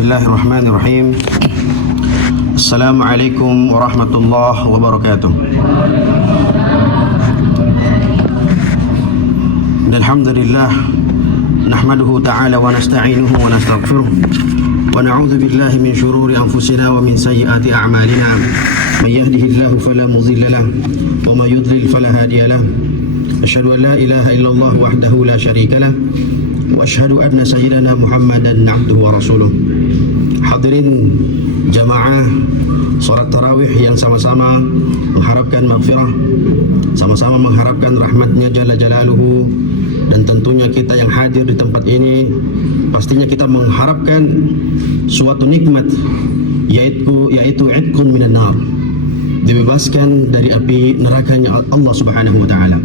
Bismillahirrahmanirrahim. Assalamualaikum warahmatullahi wabarakatuh. Alhamdulillah, nahmaduhu ta'ala wa nasta'inuhu wa nastaghfiruh wa na'udzu billahi min shururi anfusina wa min sayyiati a'malina. May yahdihillahu fala mudilla lahu wa may yudlil fala hadiya lahu. Asyhadu an la ilaha illallah wahdahu la syarika lahu wa asyhadu anna sayyidana Muhammadan 'abduhu wa rasuluh. Hadirin jamaah salat tarawih yang sama-sama mengharapkan maghfirah, sama-sama mengharapkan rahmatnya jalla jalaluhu, dan tentunya kita yang hadir di tempat ini pastinya kita mengharapkan suatu nikmat, yaitu idqun minan nar, dibebaskan dari api nerakanya Allah Subhanahu wa taala.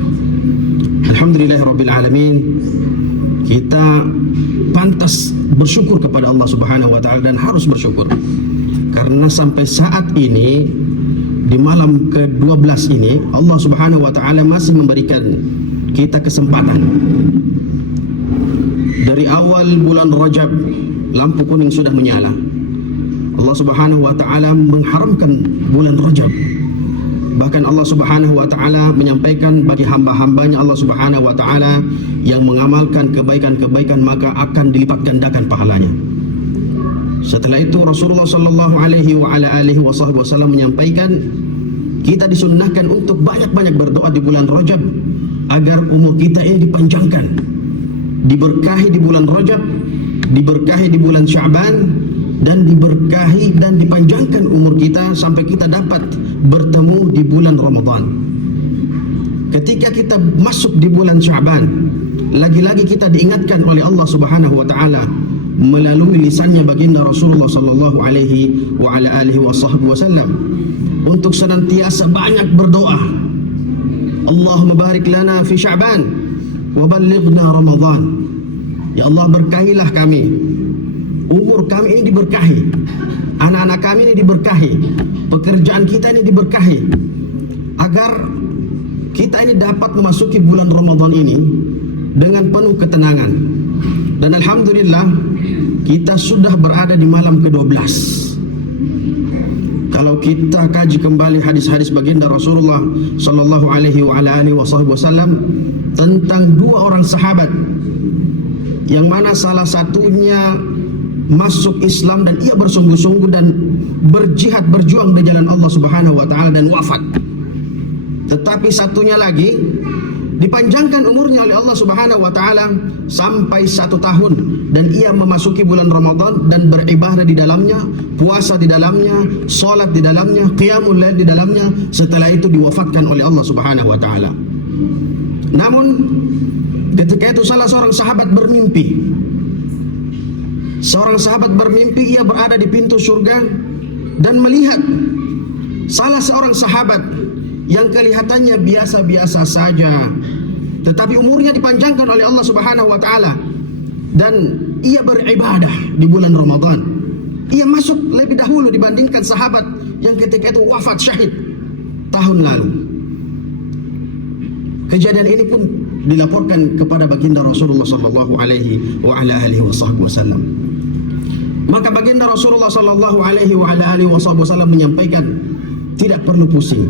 Alhamdulillahirabbil alamin. Kita pantas bersyukur kepada Allah Subhanahu wa taala dan harus bersyukur karena sampai saat ini di malam ke-12 ini Allah Subhanahu wa taala masih memberikan kita kesempatan. Dari awal bulan Rajab lampu kuning sudah menyala. Allah Subhanahu wa taala mengharamkan bulan Rajab. Bahkan Allah Subhanahu wa taala menyampaikan bagi hamba-hambanya Allah Subhanahu wa taala yang mengamalkan kebaikan-kebaikan maka akan dilipat gandakan pahalanya. Setelah itu Rasulullah sallallahu alaihi wasallam menyampaikan kita disunnahkan untuk banyak-banyak berdoa di bulan Rajab agar umur kita ini dipanjangkan, diberkahi di bulan Rajab, diberkahi di bulan Sya'ban, dan diberkahi dan dipanjangkan umur kita sampai kita dapat bertemu di bulan Ramadan. Ketika kita masuk di bulan Sya'ban, lagi-lagi kita diingatkan oleh Allah Subhanahu wa taala melalui lisannya baginda Rasulullah sallallahu alaihi wasallam untuk senantiasa banyak berdoa. Allahumma barik lana fi Sya'ban wa ballighna Ramadan. Ya Allah, berkahilah kami. Umur kami ini diberkahi, anak-anak kami ini diberkahi, pekerjaan kita ini diberkahi, agar kita ini dapat memasuki bulan Ramadan ini dengan penuh ketenangan. Dan alhamdulillah kita sudah berada di malam ke-12. Kalau kita kaji kembali hadis-hadis baginda Rasulullah sallallahu alaihi wasallam tentang dua orang sahabat yang mana salah satunya masuk Islam dan ia bersungguh-sungguh dan berjihad, berjuang di jalan Allah Subhanahu wa taala dan wafat. Tetapi satunya lagi dipanjangkan umurnya oleh Allah Subhanahu wa taala sampai 1 tahun dan ia memasuki bulan Ramadan dan beribadah di dalamnya, puasa di dalamnya, salat di dalamnya, qiyamul lail di dalamnya. Setelah itu diwafatkan oleh Allah Subhanahu wa taala. Namun ketika itu salah seorang sahabat bermimpi. Seorang sahabat bermimpi ia berada di pintu surga dan melihat salah seorang sahabat yang kelihatannya biasa-biasa saja, tetapi umurnya dipanjangkan oleh Allah Subhanahu wa taala dan ia beribadah di bulan Ramadan. Ia masuk lebih dahulu dibandingkan sahabat yang ketika itu wafat syahid tahun lalu. Kejadian ini pun dilaporkan kepada baginda Rasulullah sallallahu alaihi wasallam. Maka baginda Rasulullah sallallahu alaihi wasallam menyampaikan, tidak perlu pusing,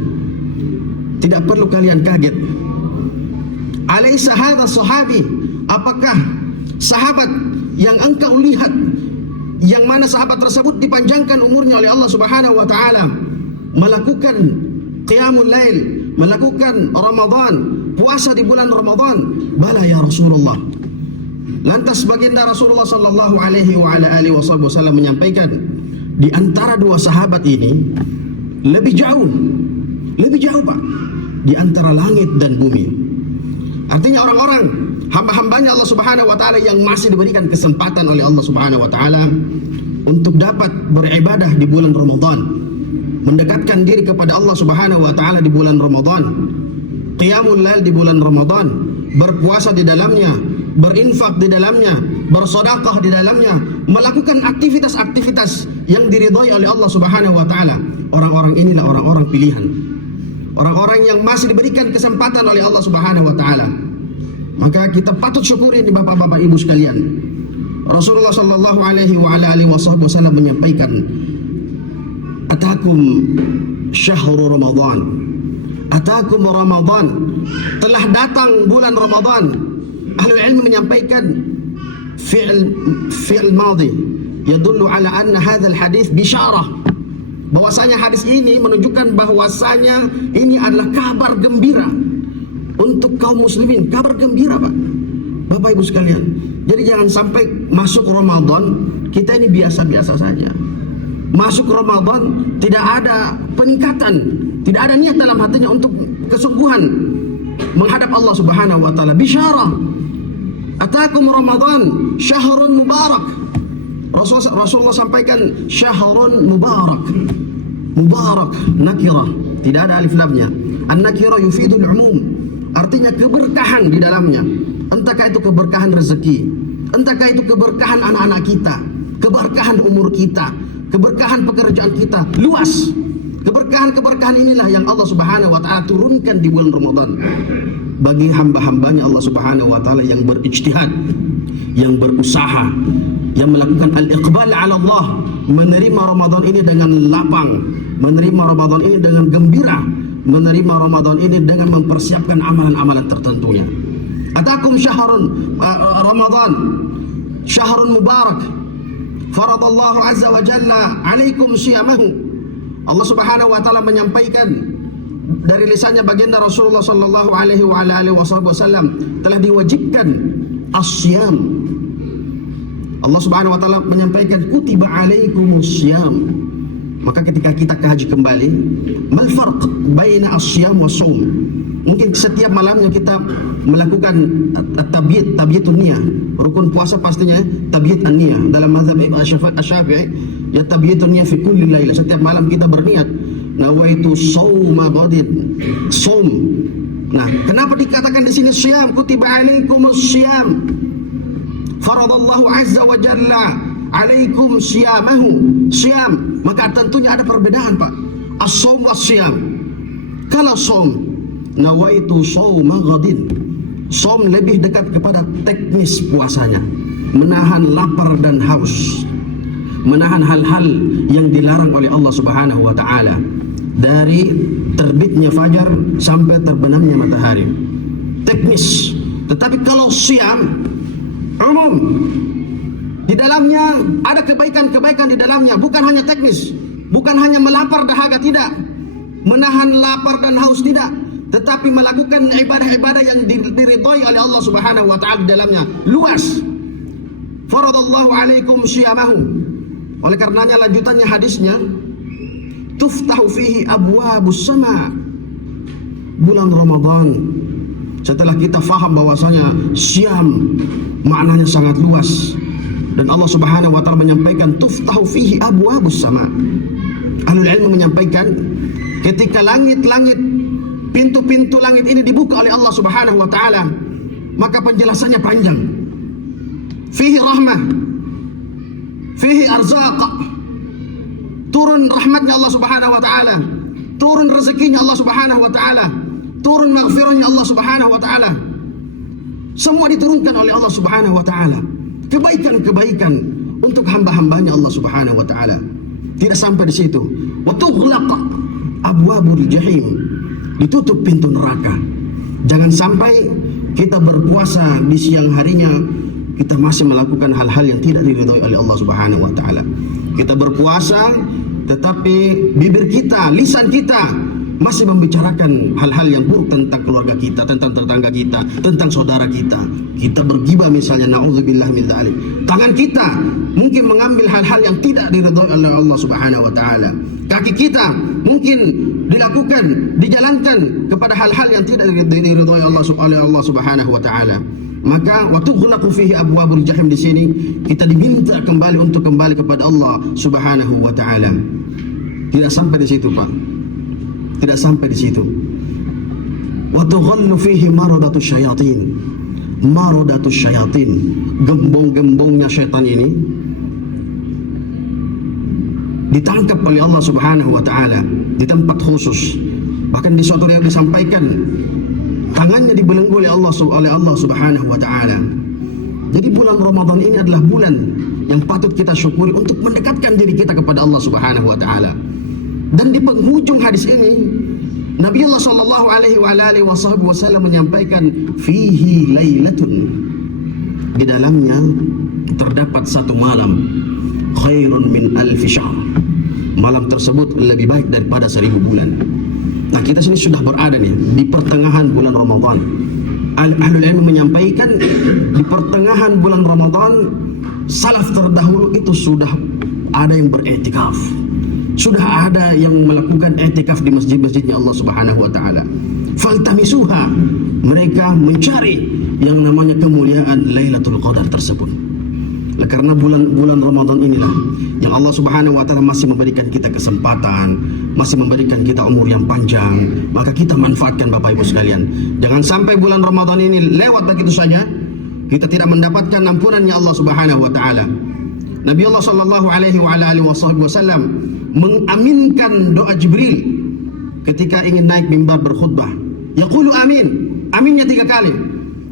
tidak perlu kalian kaget. Alaysa hadha sahabi, apakah sahabat yang engkau lihat yang mana sahabat tersebut dipanjangkan umurnya oleh Allah Subhanahu wa taala melakukan qiyamul lail, melakukan Ramadan, puasa di bulan Ramadan? Bala ya Rasulullah. Lantas baginda Rasulullah sallallahu alaihi wasallam menyampaikan, di antara dua sahabat ini lebih jauh Pak, di antara langit dan bumi. Artinya orang-orang hamba-hambanya Allah Subhanahu wa taala yang masih diberikan kesempatan oleh Allah Subhanahu wa taala untuk dapat beribadah di bulan Ramadan, mendekatkan diri kepada Allah Subhanahu wa taala di bulan Ramadan, qiyamul lail di bulan Ramadan, berpuasa di dalamnya, berinfak di dalamnya, bersedekah di dalamnya, melakukan aktivitas-aktivitas yang diridhai oleh Allah Subhanahu wa taala. Orang-orang inilah orang-orang pilihan. Orang-orang yang masih diberikan kesempatan oleh Allah Subhanahu wa taala. Maka kita patut syukuri ini Bapak-bapak Ibu sekalian. Rasulullah sallallahu alaihi wasallam menyampaikan, "Atakum syahrul Ramadan." Atakum Ramadan, telah datang bulan Ramadan. Ahlul ilmi menyampaikan fi'il madhi yadullu ala anna hadzal hadis bisyarah, bahwasanya hadis ini menunjukkan bahwasanya ini adalah kabar gembira untuk kaum muslimin, kabar gembira, Pak. Bapak Ibu sekalian. Jadi jangan sampai masuk Ramadan kita ini biasa-biasa saja. Masuk Ramadan tidak ada peningkatan, tidak ada niat dalam hatinya untuk kesungguhan menghadap Allah Subhanahu wa taala. Bisyarah, atakum Ramadan syahrun mubarak. Rasulullah sampaikan syahrun mubarak. Mubarak nakirah, tidak ada alif lamnya. An-nakirah yufidul umum, artinya keberkahan di dalamnya. Entahkah itu keberkahan rezeki, entahkah itu keberkahan anak-anak kita, keberkahan umur kita, keberkahan pekerjaan kita, luas. Keberkahan-keberkahan inilah yang Allah Subhanahu wa taala turunkan di bulan Ramadan bagi hamba-hambanya Allah Subhanahu wa taala yang berijtihad, yang berusaha, yang melakukan al-iqbal ala Allah, menerima Ramadan ini dengan lapang, menerima Ramadan ini dengan gembira, menerima Ramadan ini dengan mempersiapkan amalan-amalan tertentunya. Atakum syahrun Ramadan syahrun mubarak faradallahu azza wa jalla alaikum siyamahu. Allah Subhanahu wa taala menyampaikan dari lisannya baginda Rasulullah sallallahu alaihi wasallam, telah diwajibkan asyam. Allah Subhanahu wa taala menyampaikan kutiba alaikumus syiyam. Maka ketika kita ke haji kembali, mal farq baina asyam wa shaum? Mungkin setiap malamnya kita melakukan tabyitun niyah. Rukun puasa pastinya tabyit an-niyah. Dalam mazhab Asy-Syafi'i, ya tabyitun niyah fi kulli lail. Setiap malam kita berniat nawaitu shauma ghadin. Shaum. Nah, kenapa dikatakan di sini syiyam? Kutiba alaikumus syiyam. Faradallahu azza wa jalla alaikum syiyamahu. Syiyam, maka tentunya ada perbedaan, Pak. As-shaum was-syiyam. Kalau shaum, nawaitu shauma ghadin. Shaum lebih dekat kepada teknis puasanya, menahan lapar dan haus, menahan hal-hal yang dilarang oleh Allah Subhanahu wa taala, dari terbitnya fajar sampai terbenamnya matahari. Teknis. Tetapi kalau syiyam umum, di dalamnya ada kebaikan-kebaikan di dalamnya, bukan hanya teknis, bukan hanya melapar dahaga, tidak, menahan lapar dan haus, tidak, tetapi melakukan ibadah-ibadah yang diridhai oleh Allah Subhanahu wa taala di dalamnya, luas. Faradallahu alaikum syiyamahu. Oleh karenanya lanjutannya hadisnya, tuftahu fihi abwabus sama. Bulan Ramadan, setelah kita faham bahwasanya syiyam maknanya sangat luas, dan Allah Subhanahu wa taala menyampaikan tuftahu fihi abwabus sama. Ahlul ilmu menyampaikan ketika langit-langit, pintu-pintu langit ini dibuka oleh Allah Subhanahu wa taala, maka penjelasannya panjang. Fihi rahmah, fihi arzaq. Turun rahmatnya Allah Subhanahu wa taala, turun rezekinya Allah Subhanahu wa taala, turun maghfirahnya Allah Subhanahu wa taala. Semua diturunkan oleh Allah Subhanahu wa taala. Kebaikan-kebaikan untuk hamba-hambanya Allah Subhanahu wa taala. Tidak sampai di situ. Wa tughlaq abwabul jahim. Ditutup pintu neraka. Jangan sampai kita berpuasa di siang harinya kita masih melakukan hal-hal yang tidak diridhai oleh Allah Subhanahu wa taala. Kita berpuasa tetapi bibir kita, lisan kita masih membicarakan hal-hal yang buruk tentang keluarga kita, tentang tetangga kita, tentang saudara kita. Kita bergibah misalnya, na'udzubillah min dzalik. Tangan kita mungkin mengambil hal-hal yang tidak diridhai oleh Allah Subhanahu wa taala. Kaki kita mungkin dijalankan kepada hal-hal yang tidak diridhai oleh Allah Subhanahu wa taala. Maka waktu tughlaqu fihi abwabul jahim, di sini kita diminta kembali untuk kembali kepada Allah Subhanahu wa taala. Tidak sampai di situ, Pak. Tidak sampai di situ. Wa tughallu fihi maradatus syayatin. Maradatus syayatin, gembong-gembongnya syaitan ini ditangkap oleh Allah Subhanahu wa taala di tempat khusus. Bahkan di suatu riwayat disampaikan tangannya dibelenggu oleh Allah Subhanahu wa taala. Jadi bulan Ramadan ini adalah bulan yang patut kita syukuri untuk mendekatkan diri kita kepada Allah Subhanahu wa taala. Dan di penghujung hadis ini Nabi Allah sallallahu alaihi wasallam menyampaikan fihi lailatun, di dalamnya terdapat satu malam, khairun min alfi syahr. Malam tersebut lebih baik daripada 1000 bulan. Nah, kita sini sudah berada nih di pertengahan bulan Ramadan. Ahlul ilmu menyampaikan di pertengahan bulan Ramadan salaf terdahulu itu sudah ada yang beriktikaf. Sudah ada yang melakukan iktikaf di masjid-masjidnya Allah Subhanahu wa taala. Faltamisuha, mereka mencari yang namanya kemuliaan Lailatul Qadar tersebut. Karena bulan Ramadan inilah yang Allah Subhanahu wa taala masih memberikan kita kesempatan, masih memberikan kita umur yang panjang, maka kita manfaatkan Bapak Ibu sekalian. Jangan sampai bulan Ramadan ini lewat begitu saja, kita tidak mendapatkan ampunannya Allah Subhanahu wa taala. Nabi Allah sallallahu alaihi wasallam mengaminkan doa Jibril ketika ingin naik mimbar berkhutbah. Yaqulu amin. Aminnya 3 kali.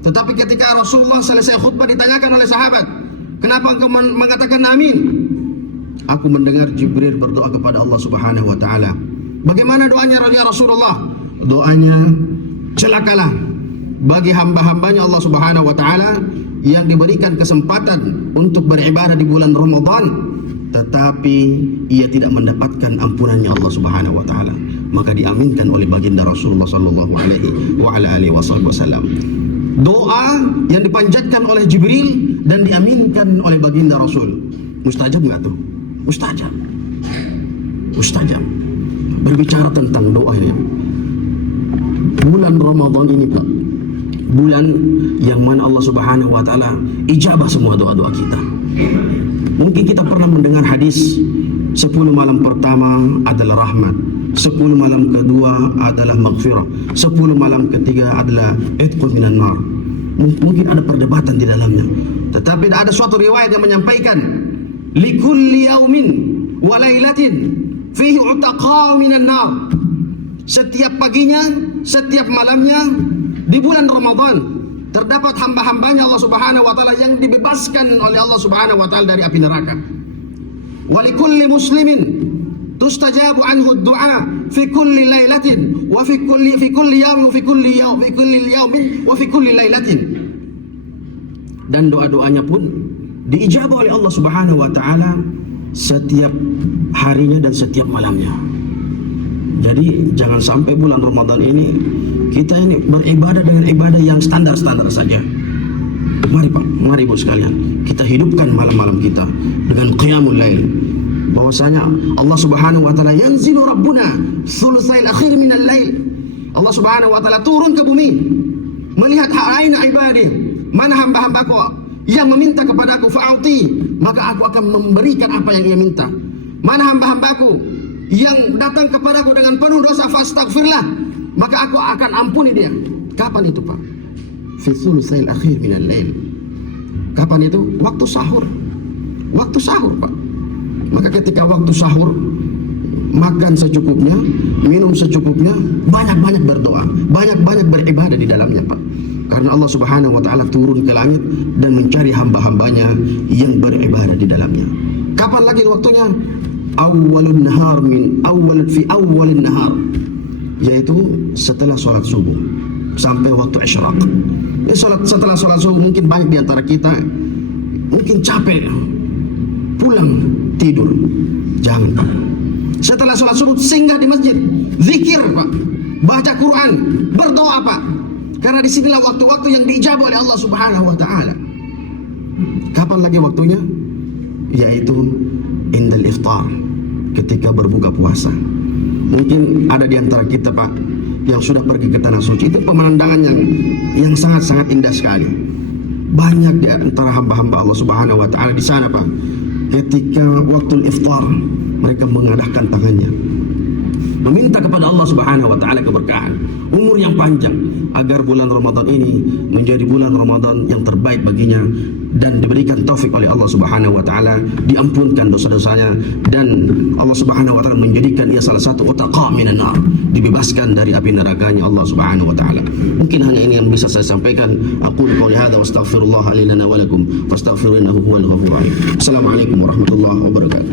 Tetapi ketika Rasulullah selesai khutbah ditanyakan oleh sahabat, kenapa engkau mengatakan amin? Aku mendengar Jibril berdoa kepada Allah Subhanahu wa taala. Bagaimana doanya ya Rasulullah? Doanya, celakalah bagi hamba-hambanya Allah Subhanahu wa taala yang diberikan kesempatan untuk beribadah di bulan Ramadan, tetapi ia tidak mendapatkan ampunannya Allah Subhanahu wa taala. Maka diaminkan oleh baginda Rasulullah sallallahu alaihi wasallam. Doa yang dipanjatkan oleh Jibril dan diaminkan oleh baginda Rasul. Mustajab enggak tuh? Mustajab. Mustajab. Berbicara tentang doa ini, bulan Ramadan ini Pak, bulan yang mana Allah Subhanahu wa taala ijabah semua doa-doa kita. Mungkin kita pernah mendengar hadis 10 malam pertama adalah rahmat, 10 malam kedua adalah maghfirah, 10 malam ketiga adalah itqun minan nar. Mungkin ada perdebatan di dalamnya, tetapi ada suatu riwayat yang menyampaikan likulli yaumin wa lailatin fihi utaqa minan nar. Setiap paginya, setiap malamnya di bulan Ramadan terdapat hamba-hambanya Allah Subhanahu wa taala yang dibebaskan oleh Allah Subhanahu wa taala dari api neraka. Wa likulli muslimin tustajabu anhu ad-du'a fi kulli lailatin wa fi kulli yawmin wa fi kulli yawmin wa fi kulli lailatin. Dan doa-doanya pun diijabah oleh Allah Subhanahu wa taala setiap harinya dan setiap malamnya. Jadi jangan sampai bulan Ramadan ini kita ini beribadah dengan ibadah yang standar-standar saja. Mari Pak, mari Bu sekalian, kita hidupkan malam-malam kita dengan qiyamul lail. Bahwasanya Allah Subhanahu wa taala yanzilu rabbuna thulutsail akhir minal lail. Allah Subhanahu wa taala turun ke bumi melihat aina ibadi, mana hamba-hambaku yang meminta kepada aku, fa'uti, maka aku akan memberikan apa yang ia minta. Mana hamba-hambaku yang datang kepadaku dengan penuh dosa, fastaghfirlah, maka aku akan ampuni dia. Kapan itu Pak? Fi thulutsail akhir minal lail. Kapan itu? Waktu sahur. Waktu sahur Pak. Maka ketika waktu sahur, makan secukupnya, minum secukupnya, banyak-banyak berdoa, banyak-banyak beribadah di dalamnya Pak. Karena Allah Subhanahu wa taala turun ke langit dan mencari hamba-hambanya yang beribadah di dalamnya. Kapan lagi waktunya? Awwalun nahar fi awwalin nahar, yaitu setelah sholat subuh sampai waktu isyraq. Setelah sholat subuh mungkin banyak di antara kita mungkin capek, pulang tidur. Jangan. Setelah sholat subuh singgah di masjid, zikir Pak, baca Quran, berdoa Pak. Karena disinilah waktu-waktu yang diijabah oleh Allah Subhanahu wa taala. Kapan lagi waktunya? Yaitu indal iftar, ketika berbuka puasa. Mungkin ada di antara kita Pak yang sudah pergi ke tanah suci. Itu pemandangan yang sangat-sangat indah sekali. Banyak di antara hamba-hamba Allah Subhanahu wa taala di sana Pak. Ketika waktu iftar, mereka mengadahkan tangannya, meminta kepada Allah Subhanahu wa taala keberkahan, umur yang panjang, agar bulan Ramadan ini menjadi bulan Ramadan yang terbaik baginya dan diberikan taufik oleh Allah Subhanahu wa taala, diampunkan dosa-dosanya, dan Allah Subhanahu wa taala menjadikan ia salah satu utaqa minan nar, dibebaskan dari api nerakanya Allah Subhanahu wa taala. Mungkin hanya ini yang bisa saya sampaikan. Aqulu qouli hadza wa astaghfirullah li lana wa lakum fastaghfiruhu innahu huwal ghafurur rahim. Assalamualaikum warahmatullahi wabarakatuh.